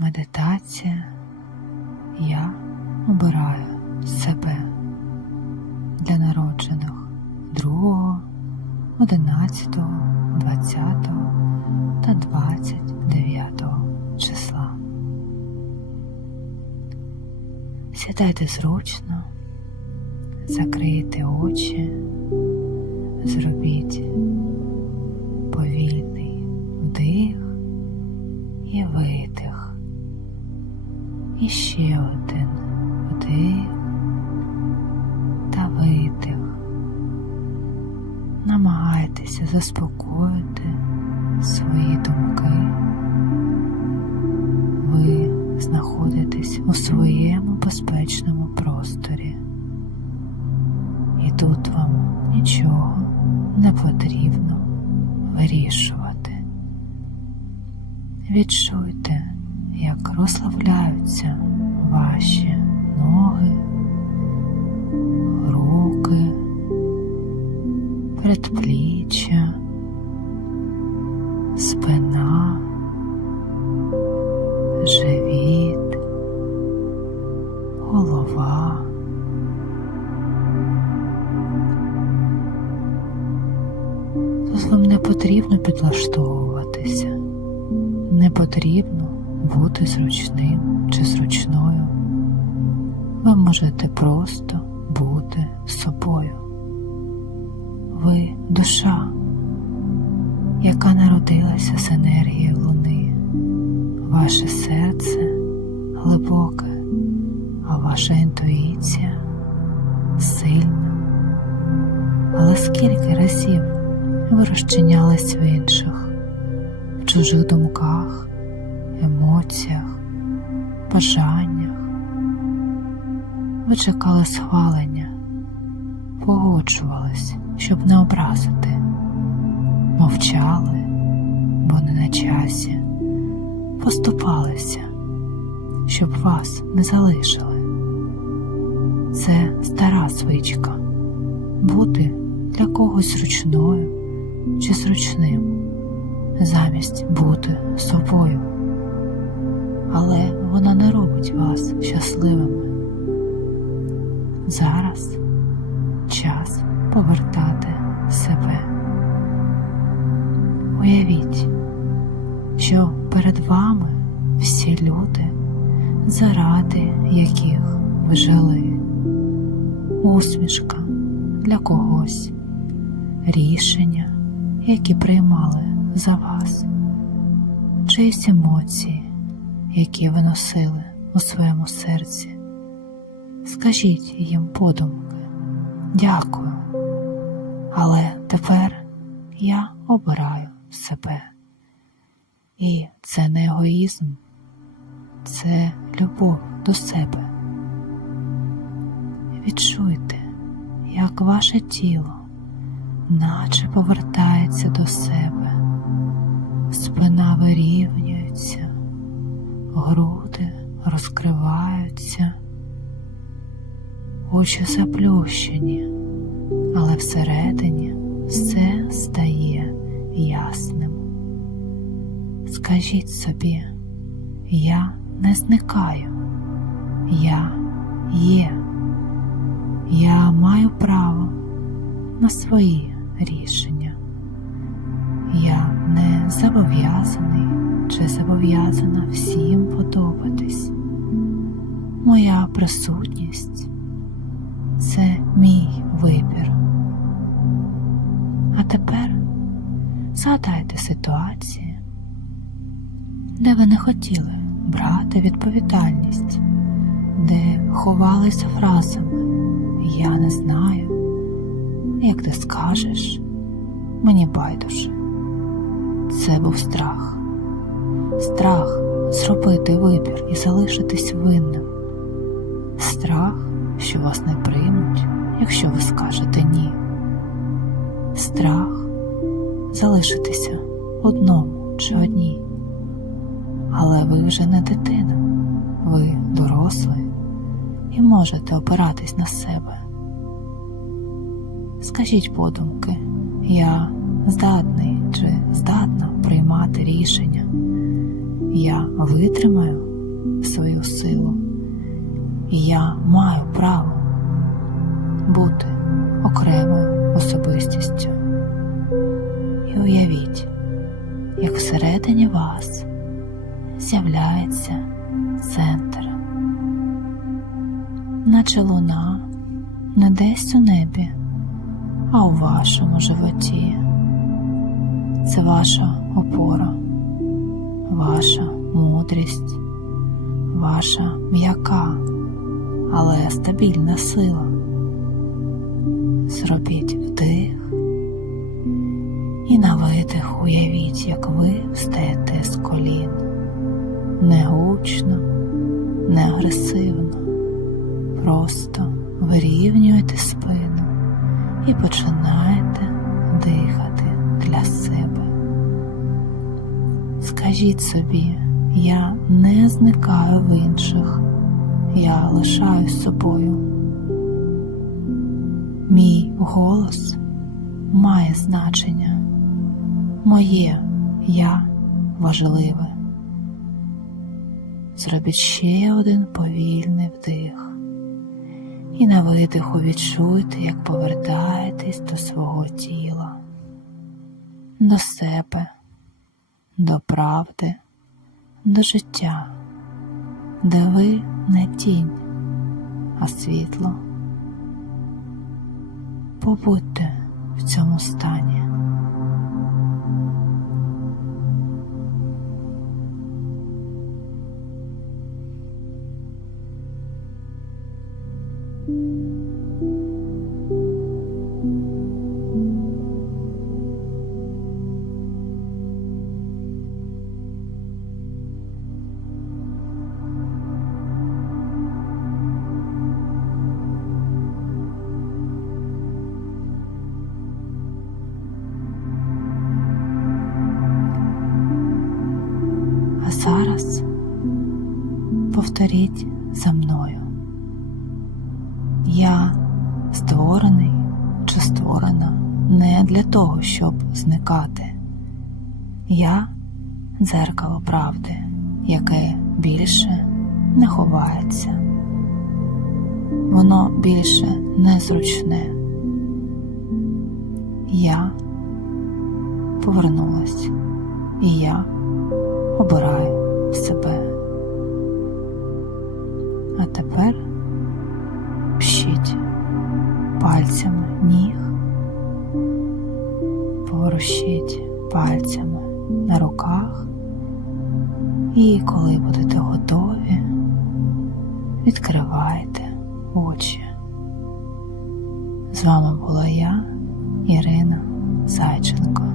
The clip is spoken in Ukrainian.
Медитація Я обираю себе для народжених 2, 11, 20 та 29 числа. Сідайте зручно, закрийте очі, зробіть повільний вдих і видих. І ще один вдих та видих. Намагайтеся заспокоїти свої думки. Ви знаходитесь у своєму безпечному просторі. І тут вам нічого не потрібно вирішувати. Відчуйте, як розслабляються ваші ноги, руки, предпліччя, спина, живіт, голова. Вам не потрібно підлаштовуватися, не потрібно бути зручним чи зручною. Ви можете просто бути собою. Ви душа, яка народилася з енергії Луни. Ваше серце глибоке, а ваша інтуїція сильна. Але скільки разів ви розчинялись в інших, в чужих думках, емоціях, бажаннях. Ви чекали схвалення, погоджувались, щоб не образити, мовчали, бо не на часі, поступалися, щоб вас не залишили. Це стара звичка бути для когось зручною чи зручним, замість бути собою. Але вона не робить вас щасливими. Зараз час повертати себе. Уявіть, що перед вами всі люди, заради яких ви жили, усмішка для когось, рішення, які приймали за вас, чиїсь емоції, які ви носили у своєму серці. Скажіть їм подумки, дякую, але тепер я обираю себе. І це не егоїзм, це любов до себе. Відчуйте, як ваше тіло наче повертається до себе, спина вирівнюється, груди розкриваються, очі заплющені, але всередині все стає ясним. Скажіть собі, я не зникаю, я є, я маю право на свої рішення. Зобов'язаний чи зобов'язана всім подобатись. Моя присутність це мій вибір. А тепер згадайте ситуації, де ви не хотіли брати відповідальність, де ховалися фразами Я не знаю, як ти скажеш, мені байдуже. Це був страх, страх зробити вибір і залишитись винним, страх, що вас не приймуть, якщо ви скажете ні, страх залишитися одному чи одній. Але ви вже не дитина, ви дорослий і можете опиратись на себе. Скажіть подумки, я здатний чи здатна приймати рішення. Я витримаю свою силу. Я маю право бути окремою особистістю. І уявіть, як всередині вас з'являється центр, наче луна не десь у небі, а у вашому животі. Це ваша опора, ваша мудрість, ваша м'яка, але стабільна сила. Зробіть вдих і на видих уявіть, як ви встаєте з колін. Не гучно, не агресивно. Просто вирівнюєте спину і починаєте Скажіть собі, я не зникаю в інших, я лишаюсь собою. Мій голос має значення. Моє я важливе. Зробіть ще один повільний вдих. І на видиху відчуйте, як повертаєтесь до свого тіла, до себе, до правди, до життя, де ви не тінь, а світло. Побудьте в цьому стані. А повторіть за мною. Я створений чи створена не для того, щоб зникати. Я дзеркало правди, яке більше не ховається. Воно більше незручне. Я повернулась, і я обираю себе. А тепер пшіть пальцями ніг, поворушіть пальцями на руках, і коли будете готові, відкривайте очі. З вами була я, Ірина Зайченко.